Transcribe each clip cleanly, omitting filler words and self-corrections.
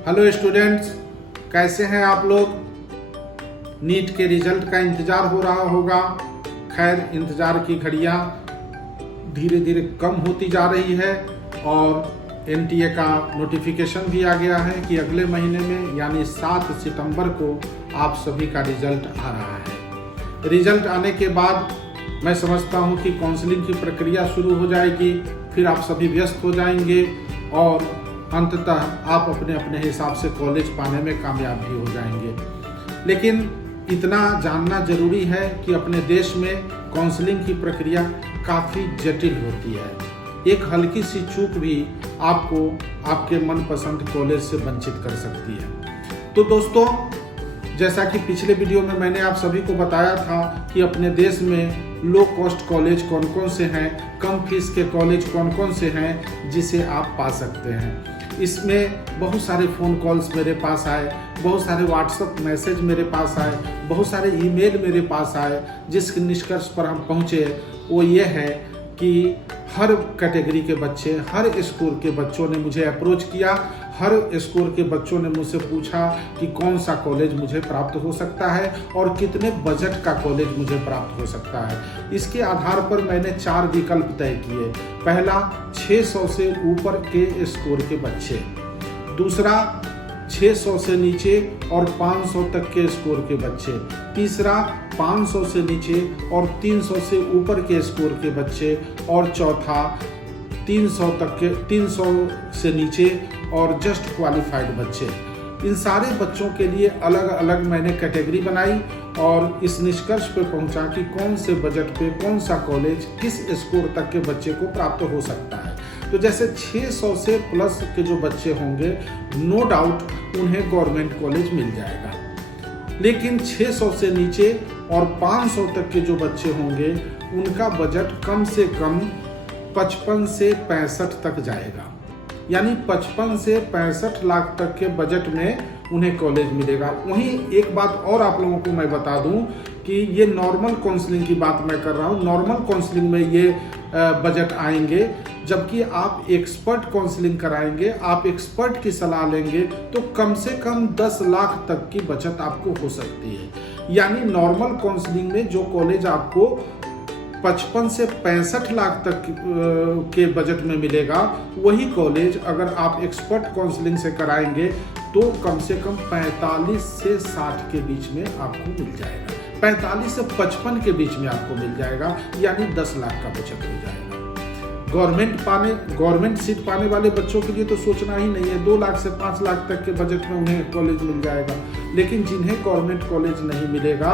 Hello students, कैसे हैं आप लोग। नीट के रिजल्ट का इंतज़ार हो रहा होगा। खैर, इंतज़ार की घड़ियां धीरे धीरे कम होती जा रही है और एनटीए का नोटिफिकेशन भी आ गया है कि अगले महीने में यानी 7 सितंबर को आप सभी का रिजल्ट आ रहा है। रिजल्ट आने के बाद मैं समझता हूं कि काउंसलिंग की प्रक्रिया शुरू हो जाएगी, फिर आप सभी व्यस्त हो जाएंगे और अंततः आप अपने अपने हिसाब से कॉलेज पाने में कामयाब भी हो जाएंगे। लेकिन इतना जानना जरूरी है कि अपने देश में काउंसलिंग की प्रक्रिया काफ़ी जटिल होती है। एक हल्की सी चूक भी आपको आपके मनपसंद कॉलेज से वंचित कर सकती है। तो दोस्तों, जैसा कि पिछले वीडियो में मैंने आप सभी को बताया था कि अपने देश में लो कॉस्ट कॉलेज कौन कौन से हैं, कम फीस के कॉलेज कौन कौन से हैं जिसे आप पा सकते हैं। इसमें बहुत सारे फ़ोन कॉल्स मेरे पास आए, बहुत सारे व्हाट्सएप मैसेज मेरे पास आए, बहुत सारे ईमेल मेरे पास आए। जिस निष्कर्ष पर हम पहुँचे वो ये है कि हर कैटेगरी के बच्चे, हर स्कूल के बच्चों ने मुझे अप्रोच किया। हर स्कूल के बच्चों ने मुझसे पूछा कि कौन सा कॉलेज मुझे प्राप्त हो सकता है और कितने बजट का कॉलेज मुझे प्राप्त हो सकता है। इसके आधार पर मैंने 4 विकल्प तय किए। पहला, 600 से ऊपर के स्कोर के बच्चे। दूसरा, 600 से नीचे और 500 तक के स्कोर के बच्चे। तीसरा, 500 से नीचे और 300 से ऊपर के स्कोर के बच्चे। और चौथा, 300 से नीचे और जस्ट क्वालिफाइड बच्चे। इन सारे बच्चों के लिए अलग अलग मैंने कैटेगरी बनाई और इस निष्कर्ष पे पहुंचा कि कौन से बजट पे कौन सा कॉलेज किस स्कोर तक के बच्चे को प्राप्त हो सकता है। तो जैसे 600 से प्लस के जो बच्चे होंगे, नो डाउट उन्हें गवर्नमेंट कॉलेज मिल जाएगा। लेकिन 600 से नीचे और 500 तक के जो बच्चे होंगे, उनका बजट कम से कम 55 से 65 तक जाएगा। यानी 55 से 65 लाख तक के बजट में उन्हें कॉलेज मिलेगा। वहीं एक बात और आप लोगों को मैं बता दूं कि ये नॉर्मल काउंसलिंग की बात मैं कर रहा हूं। नॉर्मल काउंसलिंग में ये बजट आएंगे, जबकि आप एक्सपर्ट काउंसलिंग कराएंगे, आप एक्सपर्ट की सलाह लेंगे तो कम से कम 10 लाख तक की बचत आपको हो सकती है। यानी नॉर्मल काउंसलिंग में जो कॉलेज आपको 55 से 65 लाख तक के बजट में मिलेगा, वही कॉलेज अगर आप एक्सपर्ट काउंसलिंग से कराएंगे तो कम से कम 45 से 60 के बीच में आपको मिल जाएगा। 45 से 55 के बीच में आपको मिल जाएगा, यानी 10 लाख का बचत हो जाएगा। गवर्नमेंट सीट पाने वाले बच्चों के लिए तो सोचना ही नहीं है। 2 लाख से 5 लाख तक के बजट में उन्हें कॉलेज मिल जाएगा। लेकिन जिन्हें गवर्नमेंट कॉलेज नहीं मिलेगा,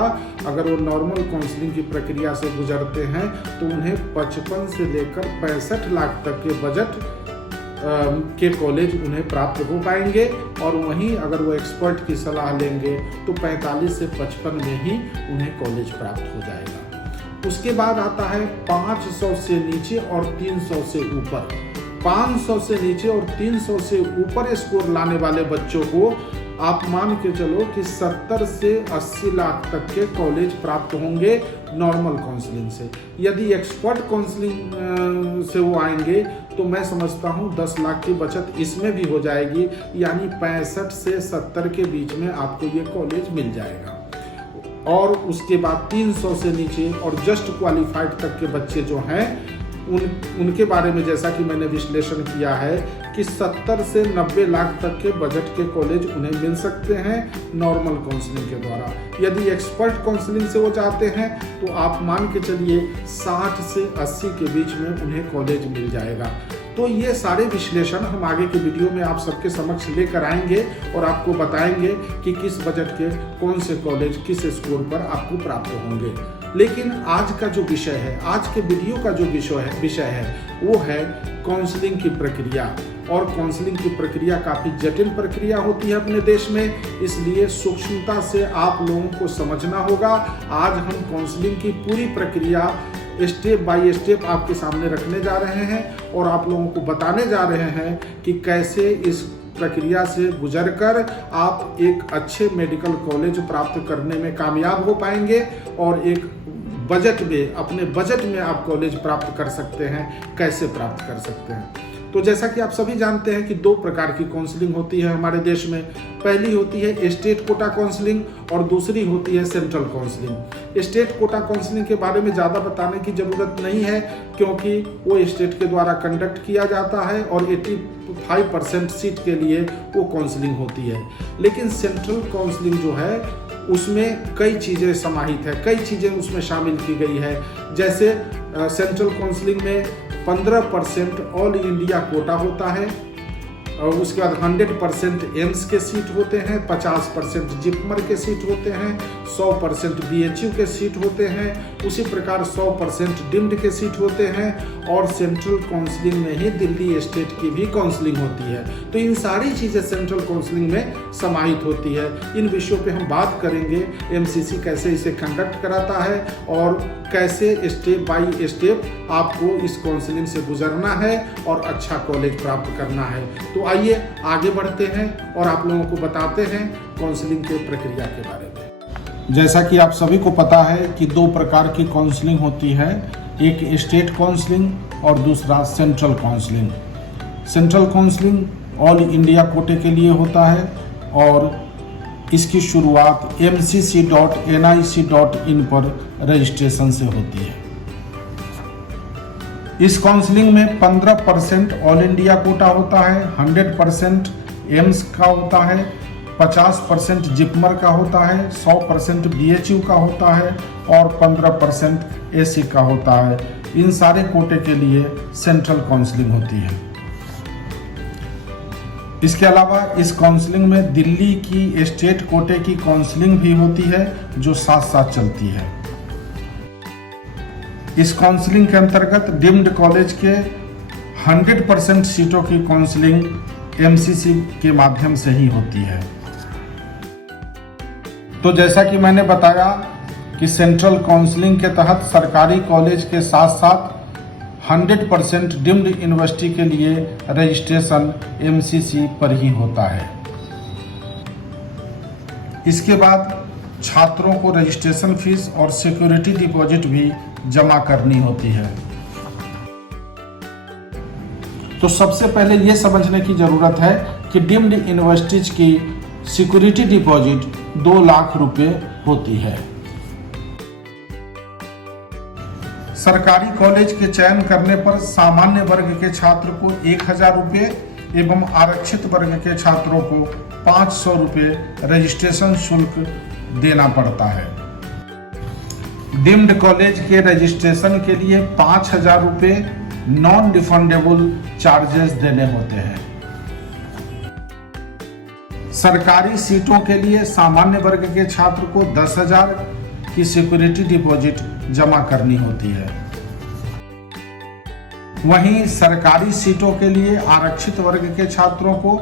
अगर वो नॉर्मल काउंसलिंग की प्रक्रिया से गुजरते हैं तो उन्हें 55 से लेकर 65 लाख तक के बजट के कॉलेज उन्हें प्राप्त हो पाएंगे। और वहीं अगर वो एक्सपर्ट की सलाह लेंगे तो 45 से 55 में ही उन्हें कॉलेज प्राप्त हो जाएगा। उसके बाद आता है 500 से नीचे और 300 से ऊपर। 500 से नीचे और 300 से ऊपर स्कोर लाने वाले बच्चों को आप मान के चलो कि 70 से 80 लाख तक के कॉलेज प्राप्त होंगे नॉर्मल काउंसलिंग से। यदि एक्सपर्ट काउंसलिंग से वो आएंगे तो मैं समझता हूँ 10 लाख की बचत इसमें भी हो जाएगी। यानी 65 से 70 के बीच में आपको ये कॉलेज मिल जाएगा। और उसके बाद 300 से नीचे और जस्ट क्वालिफाइड तक के बच्चे जो हैं, उनके बारे में जैसा कि मैंने विश्लेषण किया है कि 70 से 90 लाख तक के बजट के कॉलेज उन्हें मिल सकते हैं नॉर्मल काउंसलिंग के द्वारा। यदि एक्सपर्ट काउंसलिंग से वो चाहते हैं तो आप मान के चलिए 60 से 80 के बीच में उन्हें कॉलेज मिल जाएगा। तो ये सारे विश्लेषण हम आगे के वीडियो में आप सबके समक्ष लेकर आएंगे और आपको बताएंगे कि किस बजट के कौन से कॉलेज किस स्कोर पर आपको प्राप्त होंगे। लेकिन आज का जो विषय है, आज के वीडियो का जो विषय है वो है काउंसलिंग की प्रक्रिया। और काउंसलिंग की प्रक्रिया काफ़ी जटिल प्रक्रिया होती है अपने देश में, इसलिए सूक्ष्मता से आप लोगों को समझना होगा। आज हम काउंसलिंग की पूरी प्रक्रिया स्टेप बाय स्टेप आपके सामने रखने जा रहे हैं और आप लोगों को बताने जा रहे हैं कि कैसे इस प्रक्रिया से गुजरकर आप एक अच्छे मेडिकल कॉलेज प्राप्त करने में कामयाब हो पाएंगे और एक बजट में, अपने बजट में आप कॉलेज प्राप्त कर सकते हैं, कैसे प्राप्त कर सकते हैं। तो जैसा कि आप सभी जानते हैं कि दो प्रकार की काउंसलिंग होती है हमारे देश में। पहली होती है स्टेट कोटा काउंसलिंग और दूसरी होती है central counselling. State quota counselling के बारे में ज़्यादा बताने की ज़रूरत नहीं है, क्योंकि वो स्टेट के द्वारा कंडक्ट किया जाता है और 85% सीट के लिए वो काउंसलिंग होती है। लेकिन सेंट्रल काउंसलिंग जो है उसमें कई चीज़ें समाहित है, कई चीज़ें उसमें शामिल की गई है। जैसे सेंट्रल काउंसलिंग में 15% ऑल इंडिया कोटा होता है, और उसके बाद 100% एम्स के सीट होते हैं, 50% जिपमर के सीट होते हैं, 100% BHU के सीट होते हैं, उसी प्रकार 100% डिम्ड के सीट होते हैं, और सेंट्रल काउंसलिंग में ही दिल्ली स्टेट की भी काउंसलिंग होती है। तो इन सारी चीज़ें सेंट्रल काउंसलिंग में समाहित होती है। इन विषयों पे हम बात करेंगे, MCC कैसे इसे कंडक्ट कराता है और कैसे स्टेप बाय स्टेप आपको इस काउंसलिंग से गुजरना है और अच्छा कॉलेज प्राप्त करना है। तो आइए आगे बढ़ते हैं और आप लोगों को बताते हैं काउंसलिंग के प्रक्रिया के बारे में। जैसा कि आप सभी को पता है कि दो प्रकार की काउंसलिंग होती है, एक स्टेट काउंसलिंग और दूसरा central counselling. Central counselling all India कोटे के लिए होता है और इसकी शुरुआत mcc.nic.in पर रजिस्ट्रेशन से होती है। इस काउंसलिंग में 15% ऑल इंडिया कोटा होता है, 100% एम्स का होता है, 50% जिपमर का होता है, 100% BHU का होता है और 15% AC का होता है। इन सारे कोटे के लिए सेंट्रल काउंसलिंग होती है। इसके अलावा इस काउंसलिंग में दिल्ली की स्टेट कोटे की काउंसलिंग भी होती है जो साथ साथ चलती है। इस काउंसलिंग के अंतर्गत डीम्ड कॉलेज के 100% सीटों की काउंसलिंग MCC के माध्यम से ही होती है। तो जैसा कि मैंने बताया कि सेंट्रल काउंसलिंग के तहत सरकारी कॉलेज के साथ साथ 100% डीम्ड यूनिवर्सिटी के लिए रजिस्ट्रेशन MCC पर ही होता है। इसके बाद छात्रों को रजिस्ट्रेशन फीस और सिक्योरिटी डिपॉजिट भी जमा करनी होती है। तो सबसे पहले ये समझने की जरूरत है कि डीम्ड यूनिवर्सिटीज की सिक्योरिटी डिपॉजिट 2 लाख रुपए होती है। सरकारी कॉलेज के चयन करने पर सामान्य वर्ग के छात्र को 1000 रुपये एवं आरक्षित वर्ग के छात्रों को 500 रुपये रजिस्ट्रेशन शुल्क देना पड़ता है। डीम्ड कॉलेज के रजिस्ट्रेशन के लिए 5000 रुपये नॉन रिफंडेबल चार्जेस देने होते हैं। सरकारी सीटों के लिए सामान्य वर्ग के छात्र को 10,000 की सिक्योरिटी डिपॉजिट जमा करनी होती है। वहीं सरकारी सीटों के लिए आरक्षित वर्ग के छात्रों को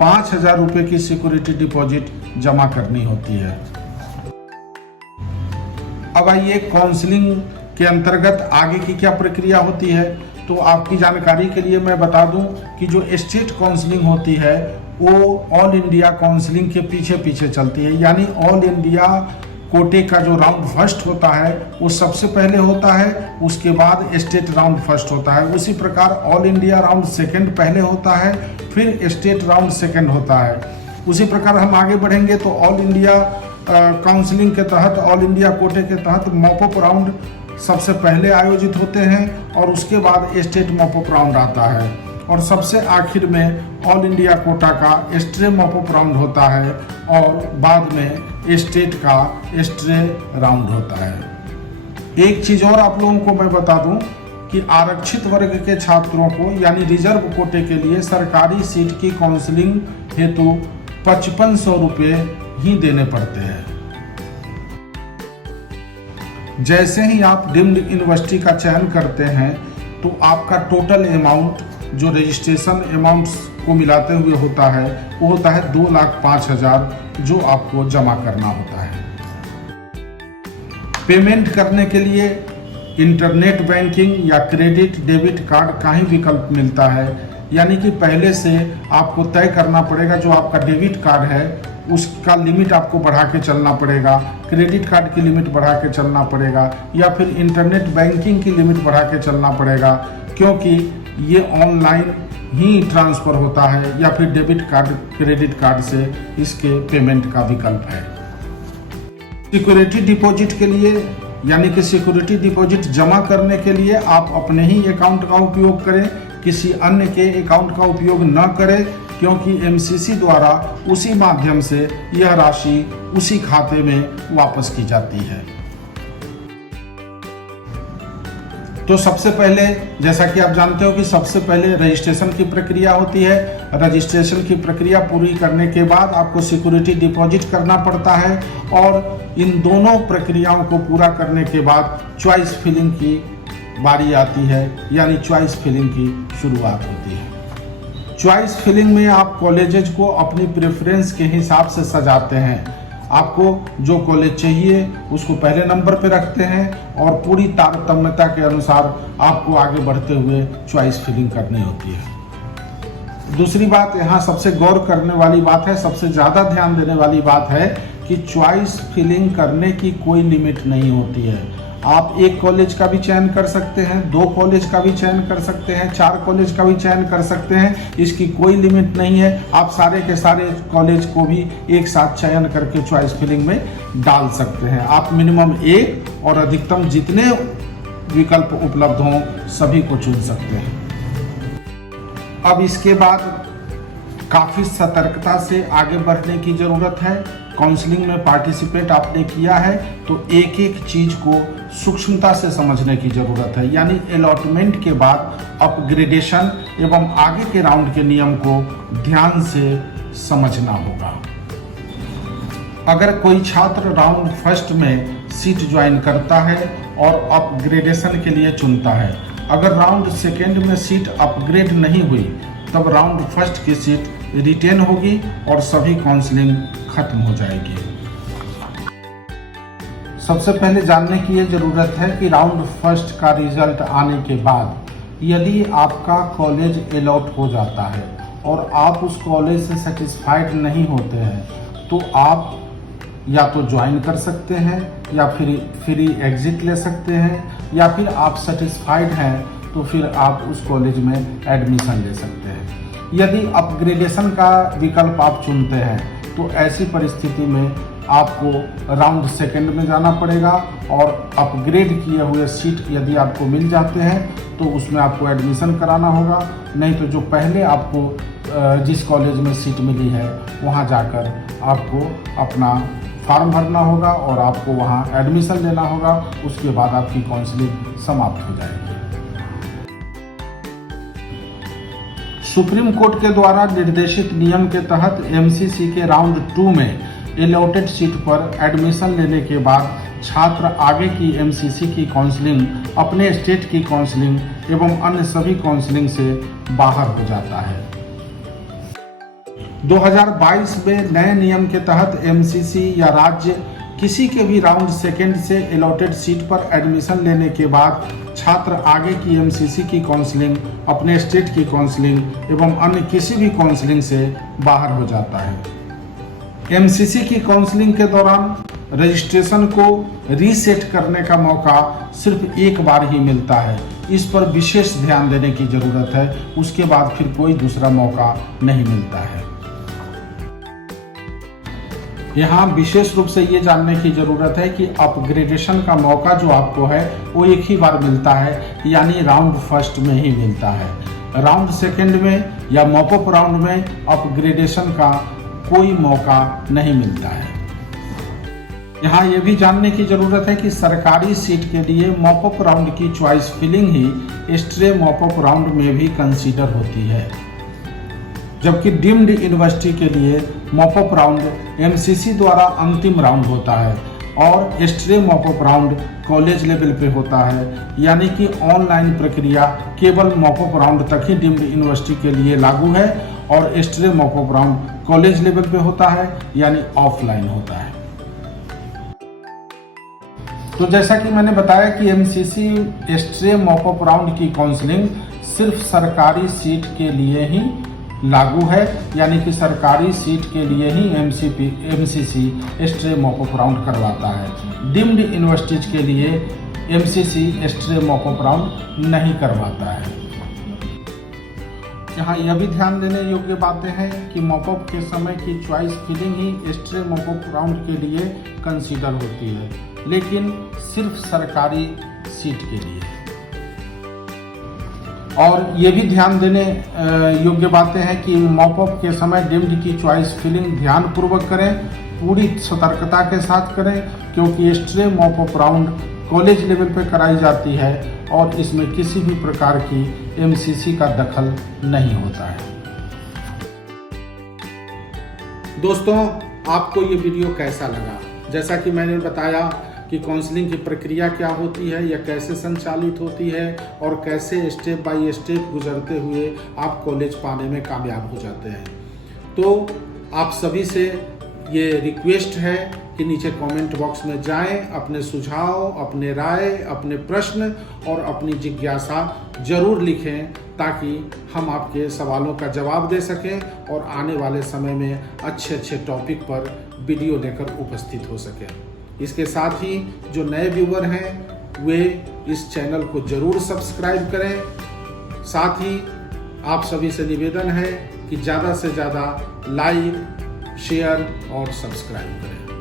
5,000 रुपये की सिक्योरिटी डिपॉजिट जमा करनी होती है। अब आइए काउंसलिंग के अंतर्गत आगे की क्या प्रक्रिया होती है। तो आपकी जानकारी के लिए मैं बता दूं कि जो स्टेट काउंसलिंग होती है वो ऑल इंडिया काउंसलिंग के पीछे पीछे चलती है। यानी ऑल इंडिया कोटे का जो राउंड फर्स्ट होता है वो सबसे पहले होता है, उसके बाद स्टेट राउंड फर्स्ट होता है। उसी प्रकार ऑल इंडिया राउंड सेकंड पहले होता है, फिर स्टेट राउंड सेकंड होता है। उसी प्रकार हम आगे बढ़ेंगे तो ऑल इंडिया काउंसलिंग के तहत, ऑल इंडिया कोटे के तहत मॉपअप राउंड सबसे पहले आयोजित होते हैं और उसके बाद स्टेट मॉपअप राउंड आता है और सबसे आखिर में ऑल इंडिया कोटा का स्ट्रे मॉपअप राउंड होता है और बाद में स्टेट का स्ट्रे राउंड होता है। एक चीज़ और आप लोगों को मैं बता दूं कि आरक्षित वर्ग के छात्रों को यानी रिजर्व कोटे के लिए सरकारी सीट की काउंसलिंग हेतु 5500 रुपये ही देने पड़ते हैं। जैसे ही आप डीम्ड यूनिवर्सिटी का चयन करते हैं तो आपका टोटल अमाउंट जो रजिस्ट्रेशन अमाउंट को मिलाते हुए होता है वो होता है 2,05,000 जो आपको जमा करना होता है। पेमेंट करने के लिए इंटरनेट बैंकिंग या क्रेडिट डेबिट कार्ड का ही विकल्प मिलता है। यानी कि पहले से आपको तय करना पड़ेगा जो आपका डेबिट कार्ड है उसका लिमिट आपको बढ़ा के चलना पड़ेगा, क्रेडिट कार्ड की लिमिट बढ़ा के चलना पड़ेगा या फिर इंटरनेट बैंकिंग की लिमिट बढ़ा के चलना पड़ेगा, क्योंकि ये ऑनलाइन ही ट्रांसफ़र होता है या फिर डेबिट कार्ड क्रेडिट कार्ड से इसके पेमेंट का विकल्प है। सिक्योरिटी डिपॉजिट के लिए यानी कि सिक्योरिटी डिपॉजिट जमा करने के लिए आप अपने ही अकाउंट का उपयोग करें, किसी अन्य के अकाउंट का उपयोग न करें, क्योंकि एमसीसी द्वारा उसी माध्यम से यह राशि उसी खाते में वापस की जाती है। तो सबसे पहले जैसा कि आप जानते हो कि सबसे पहले रजिस्ट्रेशन की प्रक्रिया होती है। रजिस्ट्रेशन की प्रक्रिया पूरी करने के बाद आपको सिक्योरिटी डिपॉजिट करना पड़ता है और इन दोनों प्रक्रियाओं को पूरा करने के बाद चॉइस फिलिंग की बारी आती है, यानी चॉइस फिलिंग की शुरुआत होती है। चॉइस फिलिंग में आप कॉलेजेज को अपनी प्रेफरेंस के हिसाब से सजाते हैं। आपको जो कॉलेज चाहिए उसको पहले नंबर पे रखते हैं और पूरी तारतम्यता के अनुसार आपको आगे बढ़ते हुए चॉइस फिलिंग करनी होती है। दूसरी बात यहाँ सबसे गौर करने वाली बात है, सबसे ज़्यादा ध्यान देने वाली बात है कि चॉइस फिलिंग करने की कोई लिमिट नहीं होती है। आप एक कॉलेज का भी चयन कर सकते हैं, 2 कॉलेज का भी चयन कर सकते हैं, 4 कॉलेज का भी चयन कर सकते हैं, इसकी कोई लिमिट नहीं है। आप सारे के सारे कॉलेज को भी एक साथ चयन करके चॉइस फिलिंग में डाल सकते हैं। आप मिनिमम 1 और अधिकतम जितने विकल्प उपलब्ध हों सभी को चुन सकते हैं। अब इसके बाद काफ़ी सतर्कता से आगे बढ़ने की ज़रूरत है। काउंसलिंग में पार्टिसिपेट आपने किया है तो एक एक चीज़ को सूक्ष्मता से समझने की ज़रूरत है, यानी अलॉटमेंट के बाद अपग्रेडेशन एवं आगे के राउंड के नियम को ध्यान से समझना होगा। अगर कोई छात्र राउंड फर्स्ट में सीट ज्वाइन करता है और अपग्रेडेशन के लिए चुनता है, अगर राउंड सेकेंड में सीट अपग्रेड नहीं हुई तब राउंड फर्स्ट की सीट रिटेन होगी और सभी काउंसलिंग खत्म हो जाएगी। सबसे पहले जानने की ये ज़रूरत है कि राउंड फर्स्ट का रिजल्ट आने के बाद यदि आपका कॉलेज अलॉट हो जाता है और आप उस कॉलेज से सेटिस्फाइड नहीं होते हैं तो आप या तो ज्वाइन कर सकते हैं या फिर फ्री एग्जिट ले सकते हैं, या फिर आप सेटिस्फाइड हैं तो फिर आप उस कॉलेज में एडमिशन ले सकते हैं। यदि अपग्रेडेशन का विकल्प आप चुनते हैं तो ऐसी परिस्थिति में आपको राउंड सेकेंड में जाना पड़ेगा और अपग्रेड किए हुए सीट यदि आपको मिल जाते हैं तो उसमें आपको एडमिशन कराना होगा, नहीं तो जो पहले आपको जिस कॉलेज में सीट मिली है वहाँ जाकर आपको अपना फॉर्म भरना होगा और आपको वहाँ एडमिशन लेना होगा। उसके बाद आपकी काउंसलिंग समाप्त हो जाएगी। सुप्रीम कोर्ट के द्वारा निर्देशित नियम के तहत एमसीसी के राउंड 2 में अलॉटेड सीट पर एडमिशन लेने के बाद छात्र आगे की एमसीसी की काउंसलिंग, अपने स्टेट की काउंसलिंग एवं अन्य सभी काउंसलिंग से बाहर हो जाता है। 2022 में नए नियम के तहत एमसीसी या राज्य किसी के भी राउंड सेकेंड से अलॉटेड सीट पर एडमिशन लेने के बाद छात्र आगे की एमसीसी की काउंसलिंग, अपने स्टेट की काउंसलिंग एवं अन्य किसी भी काउंसलिंग से बाहर हो जाता है। एमसीसी की काउंसलिंग के दौरान रजिस्ट्रेशन को रीसेट करने का मौका सिर्फ एक बार ही मिलता है। इस पर विशेष ध्यान देने की ज़रूरत है, उसके बाद फिर कोई दूसरा मौका नहीं मिलता है। यहाँ विशेष रूप से ये जानने की ज़रूरत है कि अपग्रेडेशन का मौका जो आपको है वो एक ही बार मिलता है, यानी राउंड फर्स्ट में ही मिलता है। राउंड सेकेंड में या मॉपअप राउंड में अपग्रेडेशन का कोई मौका नहीं मिलता है। यहाँ ये भी जानने की ज़रूरत है कि सरकारी सीट के लिए मॉपअप राउंड की चॉइस फिलिंग ही स्ट्रे मॉपअप राउंड में भी कंसीडर होती है, जबकि डीम्ड यूनिवर्सिटी के लिए मॉपअप राउंड एमसीसी द्वारा अंतिम राउंड होता है और stray mop up round college level पे होता है, यानी कि ऑनलाइन प्रक्रिया केवल मॉपअप राउंड तक ही डीम्ड यूनिवर्सिटी के लिए लागू है और stray mop up round college level पे होता है, यानी ऑफलाइन होता है। तो जैसा कि मैंने बताया कि एमसीसी स्ट्रे मॉपअप राउंड की काउंसलिंग सिर्फ सरकारी सीट के लिए ही लागू है, यानी कि सरकारी सीट के लिए ही एमसीसी स्ट्रे मॉपअप राउंड करवाता है। डीम्ड यूनिवर्सिटीज के लिए एमसीसी स्ट्रे मॉपअप राउंड नहीं करवाता है। यहाँ यह भी ध्यान देने योग्य बातें हैं कि मॉपअप के समय की चॉइस फिलिंग ही स्ट्रे मॉपअप राउंड के लिए कंसीडर होती है, लेकिन सिर्फ सरकारी सीट के लिए। और ये भी ध्यान देने योग्य बातें हैं कि मॉपअप के समय डिम्ड की चॉइस फिलिंग ध्यानपूर्वक करें, पूरी सतर्कता के साथ करें, क्योंकि stray mop up round college level पर कराई जाती है और इसमें किसी भी प्रकार की एमसीसी का दखल नहीं होता है। दोस्तों, आपको ये वीडियो कैसा लगा? जैसा कि मैंने बताया कि काउंसलिंग की प्रक्रिया क्या होती है, या कैसे संचालित होती है और कैसे स्टेप बाय स्टेप गुजरते हुए आप कॉलेज पाने में कामयाब हो जाते हैं। तो आप सभी से ये रिक्वेस्ट है कि नीचे कमेंट बॉक्स में जाएं, अपने सुझाव, अपने राय, अपने प्रश्न और अपनी जिज्ञासा जरूर लिखें, ताकि हम आपके सवालों का जवाब दे सकें और आने वाले समय में अच्छे टॉपिक पर वीडियो लेकर उपस्थित हो सकें। इसके साथ ही जो नए व्यूवर हैं वे इस चैनल को जरूर सब्सक्राइब करें। साथ ही आप सभी से निवेदन है कि ज़्यादा से ज़्यादा लाइक, शेयर और सब्सक्राइब करें।